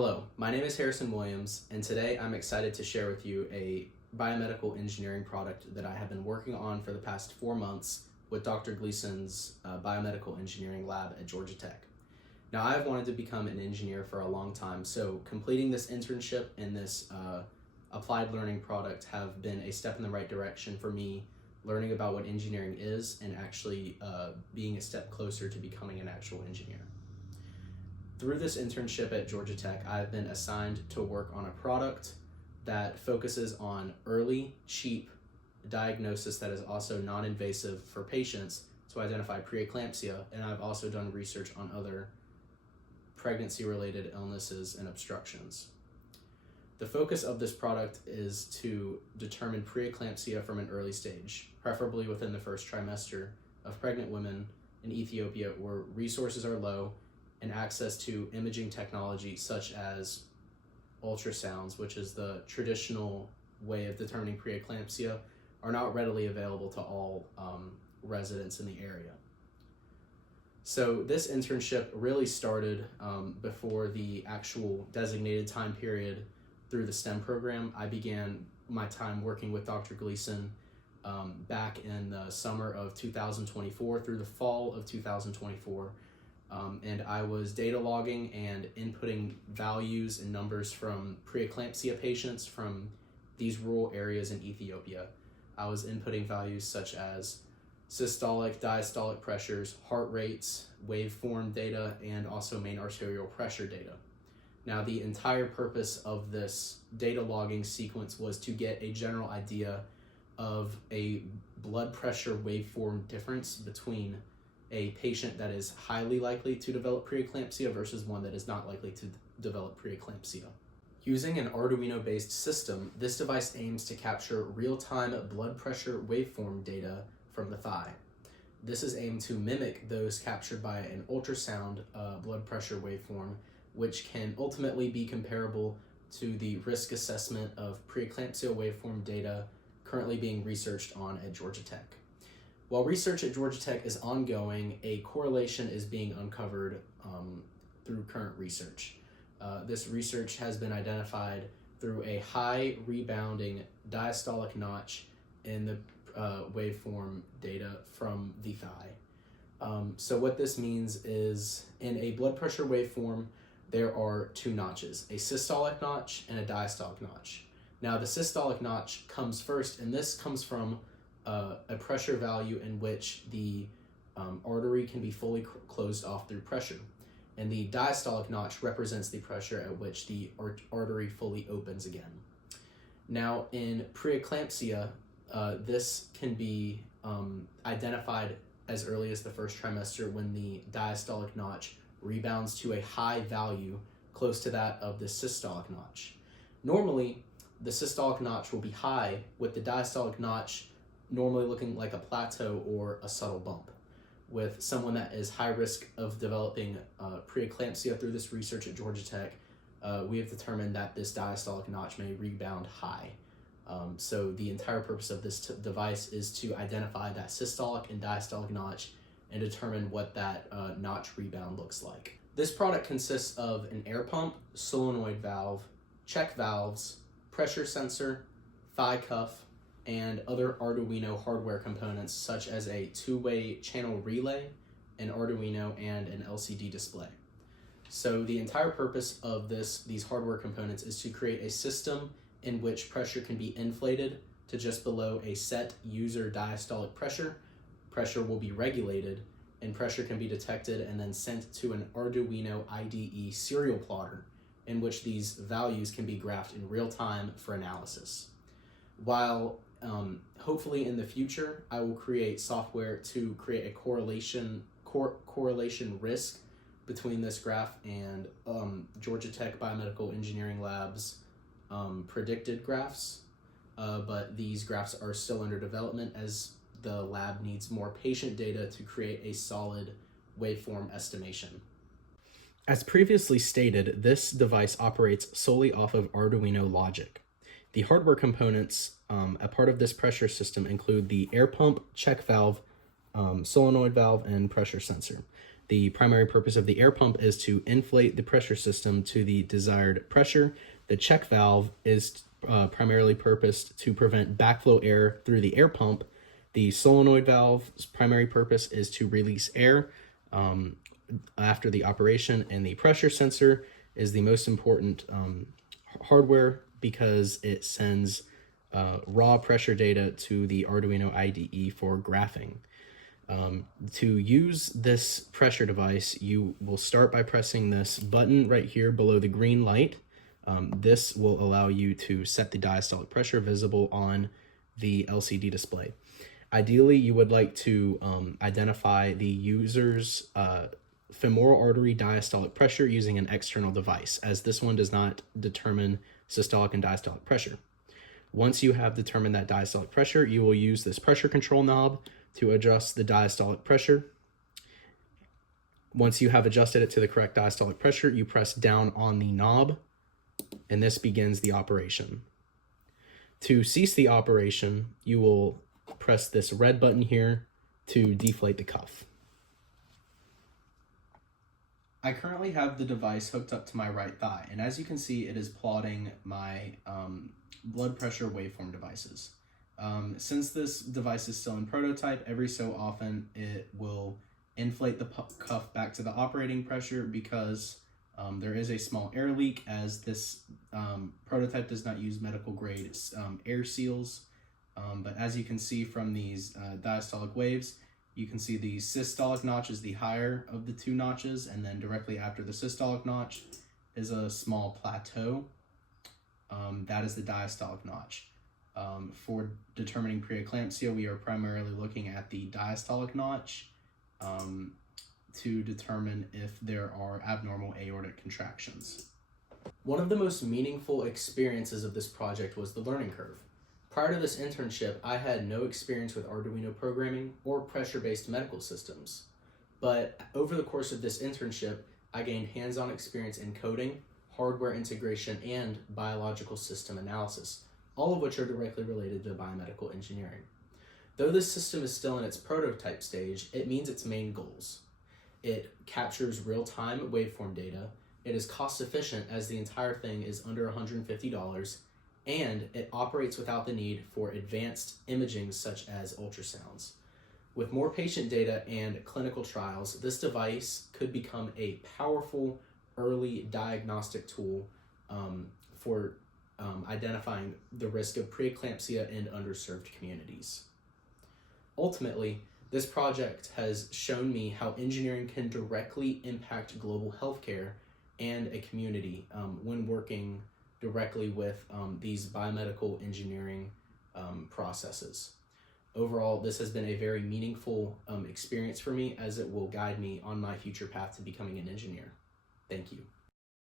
Hello, my name is Harrison Williams, and today I'm excited to share with you a biomedical engineering product that I have been working on for the past 4 months with Dr. Gleason's biomedical engineering lab at Georgia Tech. Now, I've wanted to become an engineer for a long time, so completing this internship and this applied learning product have been a step in the right direction for me, learning about what engineering is and actually being a step closer to becoming an actual engineer. Through this internship at Georgia Tech, I've been assigned to work on a product that focuses on early, cheap diagnosis that is also non-invasive for patients to identify preeclampsia, and I've also done research on other pregnancy-related illnesses and obstructions. The focus of this product is to determine preeclampsia from an early stage, preferably within the first trimester of pregnant women in Ethiopia where resources are low and access to imaging technology such as ultrasounds, which is the traditional way of determining preeclampsia, are not readily available to all residents in the area. So this internship really started before the actual designated time period through the STEM program. I began my time working with Dr. Gleason back in the summer of 2024 through the fall of 2024. And I was data logging and inputting values and numbers from preeclampsia patients from these rural areas in Ethiopia. I was inputting values such as systolic, diastolic pressures, heart rates, waveform data, and also main arterial pressure data. Now, the entire purpose of this data logging sequence was to get a general idea of a blood pressure waveform difference between a patient that is highly likely to develop preeclampsia versus one that is not likely to develop preeclampsia. Using an Arduino-based system, this device aims to capture real-time blood pressure waveform data from the thigh. This is aimed to mimic those captured by an ultrasound blood pressure waveform, which can ultimately be comparable to the risk assessment of preeclampsia waveform data currently being researched on at Georgia Tech. While research at Georgia Tech is ongoing, a correlation is being uncovered through current research. This research has been identified through a high rebounding diastolic notch in the waveform data from the thigh. So what this means is in a blood pressure waveform, there are two notches, a systolic notch and a diastolic notch. Now the systolic notch comes first, and this comes from a pressure value in which the artery can be fully closed off through pressure. And the diastolic notch represents the pressure at which the artery fully opens again. Now in preeclampsia, this can be identified as early as the first trimester when the diastolic notch rebounds to a high value close to that of the systolic notch. Normally, the systolic notch will be high, with the diastolic notch normally looking like a plateau or a subtle bump. With someone that is high risk of developing preeclampsia through this research at Georgia Tech, we have determined that this diastolic notch may rebound high. So the entire purpose of this device is to identify that systolic and diastolic notch and determine what that notch rebound looks like. This product consists of an air pump, solenoid valve, check valves, pressure sensor, thigh cuff, and other Arduino hardware components such as a two-way channel relay, an Arduino, and an LCD display. So the entire purpose of these hardware components is to create a system in which pressure can be inflated to just below a set user diastolic pressure. Pressure will be regulated, and pressure can be detected and then sent to an Arduino IDE serial plotter in which these values can be graphed in real time for analysis. While hopefully in the future, I will create software to create a correlation risk between this graph and Georgia Tech Biomedical Engineering Lab's predicted graphs, but these graphs are still under development as the lab needs more patient data to create a solid waveform estimation. As previously stated, this device operates solely off of Arduino logic. The hardware components a part of this pressure system include the air pump, check valve, solenoid valve, and pressure sensor. The primary purpose of the air pump is to inflate the pressure system to the desired pressure. The check valve is primarily purposed to prevent backflow air through the air pump. The solenoid valve's primary purpose is to release air after the operation, and the pressure sensor is the most important hardware because it sends raw pressure data to the Arduino IDE for graphing. To use this pressure device, you will start by pressing this button right here below the green light. This will allow you to set the diastolic pressure visible on the LCD display. Ideally, you would like to identify the user's femoral artery diastolic pressure using an external device, as this one does not determine systolic and diastolic pressure. Once you have determined that diastolic pressure, you will use this pressure control knob to adjust the diastolic pressure. Once you have adjusted it to the correct diastolic pressure, you press down on the knob, and this begins the operation. To cease the operation, you will press this red button here to deflate the cuff. I currently have the device hooked up to my right thigh, and as you can see, it is plotting my blood pressure waveform devices. Since this device is still in prototype, every so often it will inflate the cuff back to the operating pressure because there is a small air leak, as this prototype does not use medical grade air seals. But as you can see from these diastolic waves, you can see the systolic notch is the higher of the two notches, and then directly after the systolic notch is a small plateau. That is the diastolic notch. For determining preeclampsia, we are primarily looking at the diastolic notch to determine if there are abnormal aortic contractions. One of the most meaningful experiences of this project was the learning curve. Prior to this internship, I had no experience with Arduino programming or pressure-based medical systems. But over the course of this internship, I gained hands-on experience in coding, hardware integration, and biological system analysis, all of which are directly related to biomedical engineering. Though this system is still in its prototype stage, it meets its main goals. It captures real-time waveform data, it is cost-efficient as the entire thing is under $150, and it operates without the need for advanced imaging such as ultrasounds. With more patient data and clinical trials, this device could become a powerful early diagnostic tool for identifying the risk of preeclampsia in underserved communities. Ultimately, this project has shown me how engineering can directly impact global healthcare and a community when working directly with these biomedical engineering processes. Overall, this has been a very meaningful experience for me, as it will guide me on my future path to becoming an engineer. Thank you.